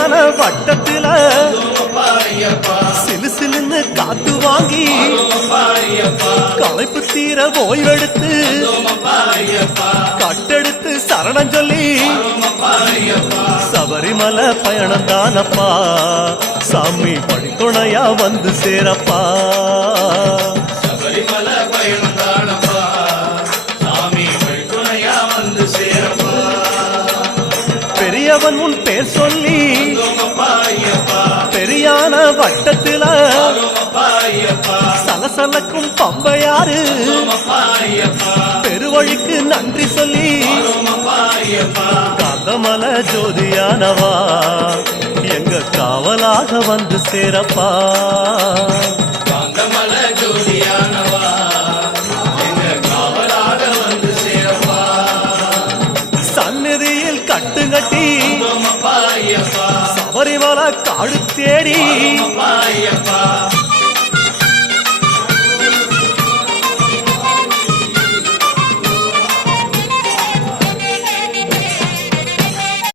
பெரியான வட்டத்தில சிலு சிலுன்னு காத்து வாங்கி களைப்பு தீர ஓய்வெடுத்து கட்டெடுத்து சரணம் சொல்லி சபரிமலை பயணம் தானப்பா சாமி படித்துணையா வந்து சேரப்பா. சபரிமலை பயணம் தானப்பா சாமி படித்துணையா வந்து சேரப்பா. பெரியவன் உன் பேர் சொல்லி பெரியான வட்டத்தில சலசலக்கும் பம்பையாறு பெருவழிக்கு நன்றி சொல்லி கதமல ஜோதியானவா எங்க காவலாக வந்து சேரப்பா. கதமல ஜோதியானவா எங்க காவலாக வந்து சேரப்பா. சந்நிதியில் கட்டுங்கட்டி சபரிமலை காடு தேடி